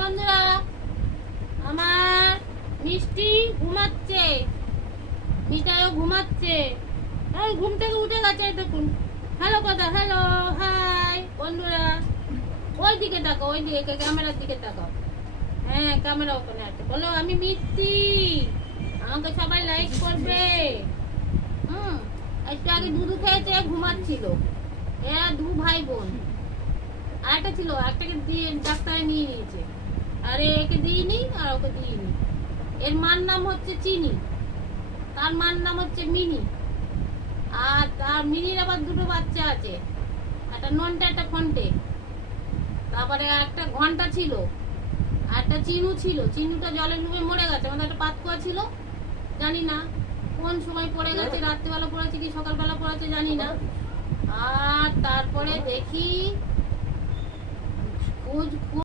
বন্ধুরা, আমার মিষ্টি ঘুমাচ্ছে, মিঠাইও ঘুমাচ্ছে। ঘুম থেকে উঠে গেছে দেখুন। হ্যালো কথা, হ্যালো, হাই বন্ধুরা। ওই দিকে তাকাও, ওই দিকে ক্যামেরার দিকে তাকাও। হ্যাঁ, ক্যামেরা ওখানে আছে। বলো আমি মিষ্টি, আমাকে সবাই লাইক করবে। একটু আগে দুধু খেয়েছে, ঘুমাচ্ছিল। এরা দু ভাই বোন। আরেকটা ছিল, একটাকে দিয়ে ডাক্তারে নিয়ে নিয়েছে, আর একে দিইনি আর ওকে দিইনি। এর মার নাম হচ্ছে চিনি, তার মার নাম হচ্ছে মিনি। আর তার মিনির আবার দুটো বাচ্চা আছে, একটা ননটা একটা ফন্টে। তারপরে একটা ঘন্টা ছিল, আর একটা চিনু ছিল। চিনুটা জলে ডুবে মরে গেছে। আমাদের একটা পাতকুয়া ছিল, জানি না কোন সময় পড়ে গেছে, রাত্রিবেলা পড়েছে কি সকালবেলা পড়েছে জানি না। আর তারপরে দেখি খোঁজ